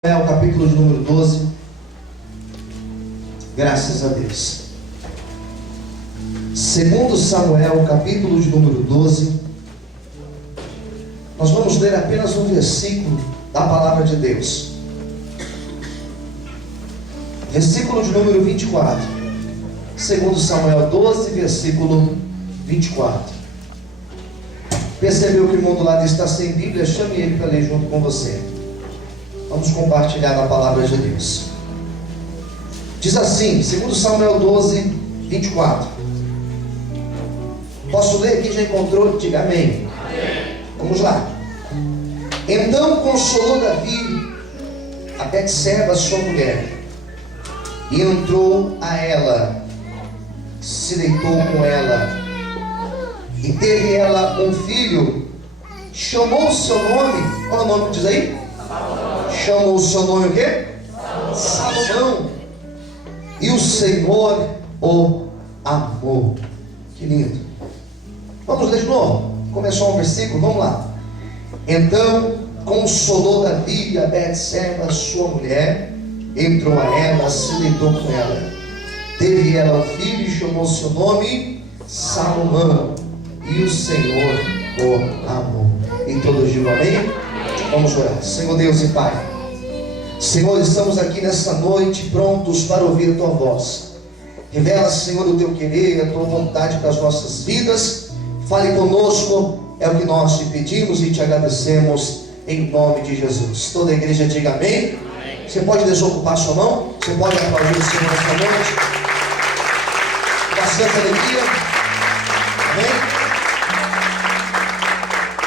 O capítulo de número 12. Graças a Deus. Segundo Samuel, capítulo de número 12. Nós vamos ler apenas um versículo da palavra de Deus. Versículo de número 24. Segundo Samuel 12, versículo 24. Percebeu que o irmão do lado está sem Bíblia? Chame ele para ler junto com você. Vamos compartilhar da palavra de Deus. Diz assim, segundo Samuel 12, 24. Posso ler? Quem já encontrou? Diga amém. Amém. Vamos lá. Então consolou Davi a Betseba, sua mulher, e entrou a ela, se deitou com ela, e teve ela um filho. Chamou o seu nome. Qual é o nome que diz aí? Chamou o seu nome o quê? Salomão. E o Senhor o amou. Que lindo. Vamos ler de novo. Começou um versículo, vamos lá. Então consolou Davi a Betseba, sua mulher, entrou a ela, se deitou com ela. Teve ela um filho e chamou o seu nome Salomão. E o Senhor o amou. E todos digam amém? Vamos orar. Senhor Deus e Pai, Senhor, estamos aqui nessa noite prontos para ouvir a Tua voz. Revela, Senhor, o Teu querer, a Tua vontade para as nossas vidas. Fale conosco, é o que nós te pedimos e te agradecemos em nome de Jesus. Toda a igreja diga amém. Amém. Você pode desocupar sua mão? Você pode aplaudir o Senhor nessa noite? Bastante alegria. Amém?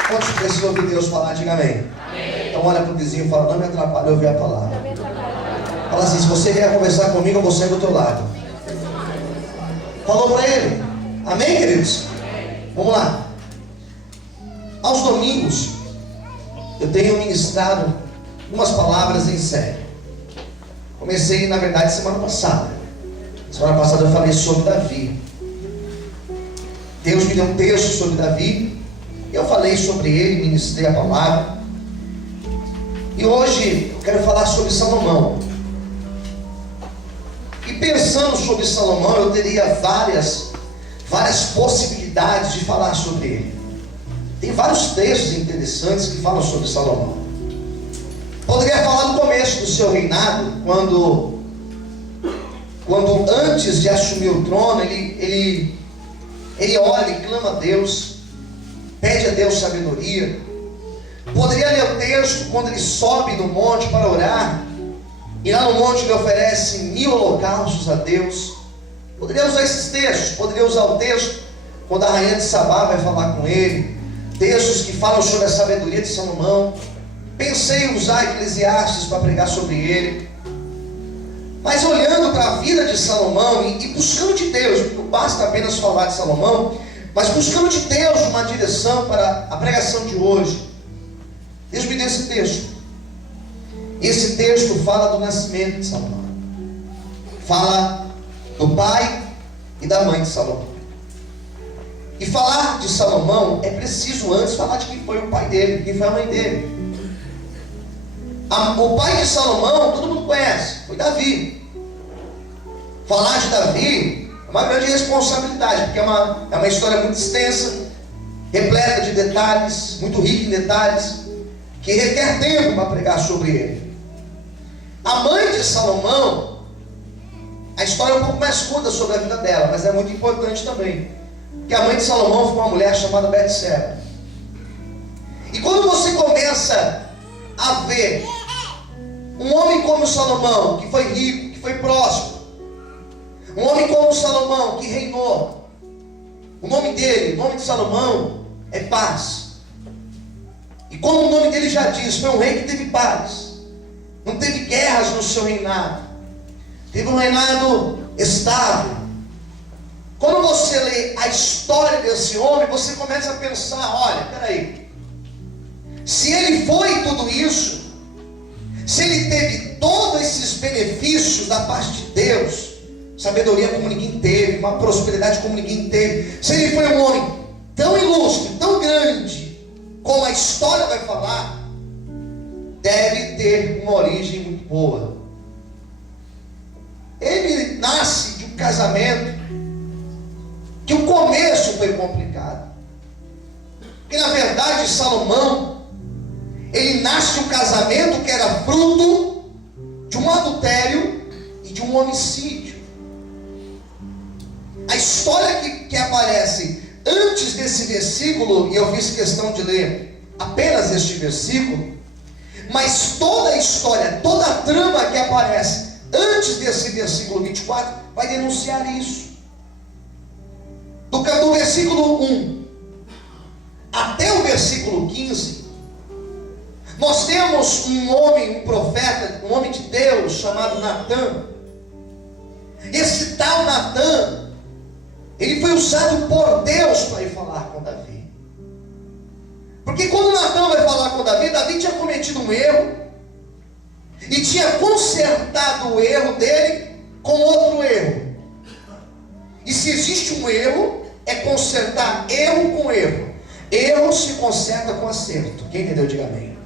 Quantos precisam ouvir Deus falar? Diga amém. Amém. Então olha para o vizinho e fala: não me atrapalhe ouvir a palavra. Fala assim: se você vier conversar comigo, eu vou sair do teu lado. Falou para ele. Amém, queridos? Amém. Vamos lá. Aos domingos eu tenho ministrado umas palavras em série. Comecei, na verdade, semana passada. Semana passada eu falei sobre Davi. Deus me deu um texto sobre Davi. Eu falei sobre ele, ministrei a palavra. E hoje eu quero falar sobre Salomão. E pensando sobre Salomão, eu teria várias possibilidades de falar sobre ele. Tem vários textos interessantes que falam sobre Salomão. Poderia falar no começo do seu reinado, quando antes de assumir o trono, ele ora, ele clama a Deus, pede a Deus sabedoria. Poderia ler o texto quando ele sobe no monte para orar, e lá no monte ele oferece 1000 holocaustos a Deus. Poderia usar esses textos. Poderia usar o texto quando a rainha de Sabá vai falar com ele, textos que falam sobre a sabedoria de Salomão. Pensei em usar Eclesiastes para pregar sobre ele. Mas olhando para a vida de Salomão e buscando de Deus, não basta apenas falar de Salomão, mas buscando de Deus uma direção para a pregação de hoje, Deus me deu esse texto. Esse texto fala do nascimento de Salomão, fala do pai e da mãe de Salomão. E falar de Salomão é preciso antes falar de quem foi o pai dele, quem foi a mãe dele. O pai de Salomão todo mundo conhece, foi Davi. Falar de Davi é uma grande responsabilidade, porque é uma história muito extensa, repleta de detalhes, muito rica em detalhes, que requer tempo para pregar sobre ele. A mãe de Salomão, a história é um pouco mais curta sobre a vida dela, mas é muito importante também, porque a mãe de Salomão foi uma mulher chamada Betseba. E quando você começa a ver um homem como Salomão, que foi rico, que foi próspero, um homem como Salomão, que reinou, o nome dele, o nome de Salomão é paz. E como o nome dele já diz, foi um rei que teve paz. Não teve guerras no seu reinado. Teve um reinado estável. Quando você lê a história desse homem, você começa a pensar: olha, peraí, se ele foi tudo isso, se ele teve todos esses benefícios da parte de Deus, sabedoria como ninguém teve, uma prosperidade como ninguém teve, se ele foi um homem tão ilustre, tão grande, como a história vai falar, deve ter uma origem muito boa. Ele nasce de um casamento que o começo foi complicado. Porque na verdade Salomão, ele nasce de um casamento que era fruto de um adultério e de um homicídio. A história que aparece antes desse versículo, e eu fiz questão de ler apenas este versículo, mas toda a história, toda a trama que aparece antes desse versículo 24 vai denunciar isso. Do versículo 1 até o versículo 15, nós temos um homem, um profeta, um homem de Deus chamado Natã. Esse tal Natã, ele foi usado por Deus para ir falar com Davi. Porque quando Natã vai falar com Davi, Davi tinha cometido um erro e tinha consertado o erro dele com outro erro. E se existe um erro, é consertar erro com erro. Erro se conserta com acerto. Quem entendeu, diga amém.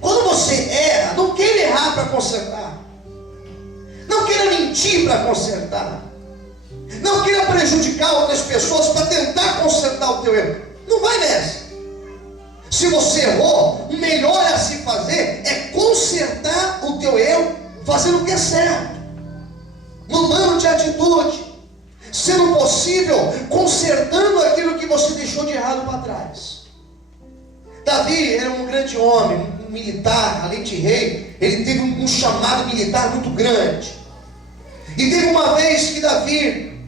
Quando você erra, não queira errar para consertar. Não queira mentir para consertar. Não queira prejudicar outras pessoas para tentar consertar o teu erro. Não vai nessa. Se você errou, o melhor a se fazer é consertar o teu erro, fazendo o que é certo, mudando de atitude, sendo possível, consertando aquilo que você deixou de errado para trás. Davi era um grande homem, um militar, além de rei, ele teve um chamado militar muito grande. E teve uma vez que Davi,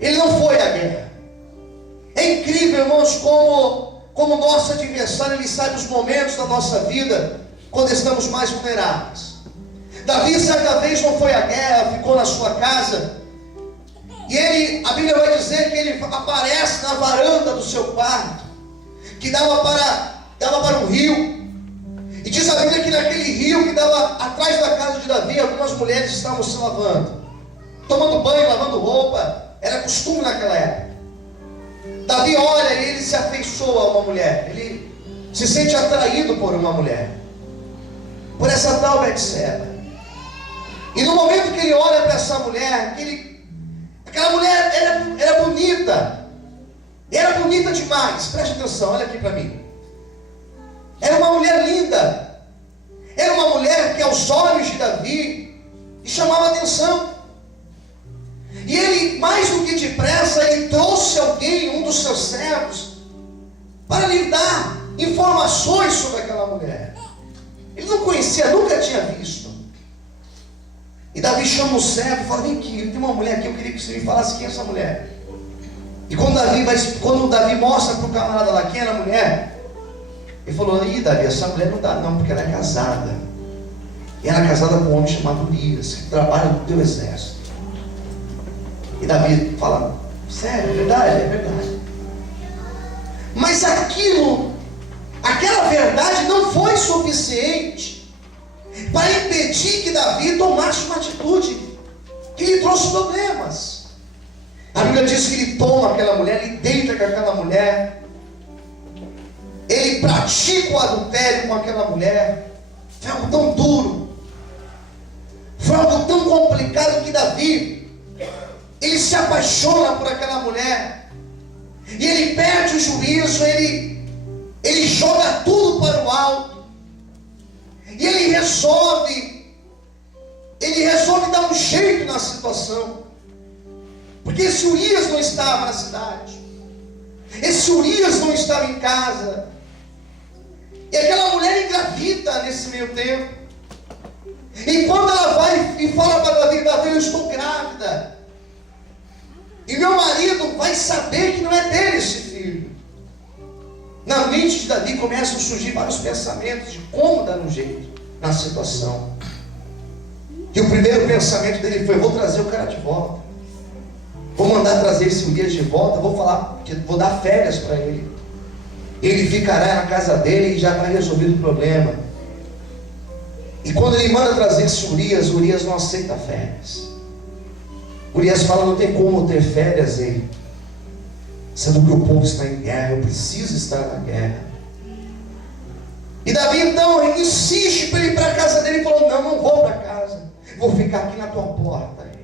ele não foi à guerra. É incrível, irmãos, como nosso adversário, ele sabe os momentos da nossa vida quando estamos mais vulneráveis. Davi certa vez não foi à guerra, ficou na sua casa. E a Bíblia vai dizer que ele aparece na varanda do seu quarto, que dava para um rio. E diz a Bíblia que naquele rio que dava atrás da casa de Davi, algumas mulheres estavam se lavando, tomando banho, lavando roupa. Era costume naquela época. Davi olha e ele se afeiçoa a uma mulher. Ele se sente atraído por uma mulher, por essa tal Betseba. E no momento que ele olha para essa mulher, aquela mulher era bonita. Era bonita demais. Preste atenção, olha aqui para mim. Era uma mulher linda. Era uma mulher que aos olhos de Davi lhe chamava atenção. E ele, mais do que depressa, ele trouxe alguém, um dos seus servos, para lhe dar informações sobre aquela mulher. Ele não conhecia, nunca tinha visto. E Davi chama o servo e fala: vem aqui, tem uma mulher aqui, eu queria que você me falasse quem é essa mulher. E quando Davi mostra para o camarada lá quem era a mulher, ele falou: ih, Davi, essa mulher não dá não, porque ela é casada. E ela é casada com um homem chamado Urias, que trabalha no teu exército. E Davi fala: sério, é verdade? É verdade. Mas aquela verdade não foi suficiente para impedir que Davi tomasse uma atitude que lhe trouxe problemas. A Bíblia diz que ele toma aquela mulher, ele deita com aquela mulher, ele pratica o adultério com aquela mulher. Foi algo tão duro, foi algo tão complicado que Davi, ele se apaixona por aquela mulher, e ele perde o juízo, ele joga tudo para o alto, e ele resolve dar um jeito na situação, porque esse Urias não estava na cidade, esse Urias não estava em casa, e aquela mulher engravida nesse meio tempo. E quando ela vai e fala para Davi: Davi, eu estou grávida, e meu marido vai saber que não é dele esse filho. Na mente de Davi começam a surgir vários pensamentos de como dar um jeito na situação. E o primeiro pensamento dele foi: vou trazer o cara de volta, vou mandar trazer esse Urias de volta, vou dar férias para ele. Ele ficará na casa dele e já está resolvido o problema. E quando ele manda trazer esse Urias não aceita férias. Urias fala: não tem como ter férias, ele, sendo que o povo está em guerra, eu preciso estar na guerra. E Davi então insiste para ele ir para a casa dele e falou: não, não vou para casa, vou ficar aqui na tua porta.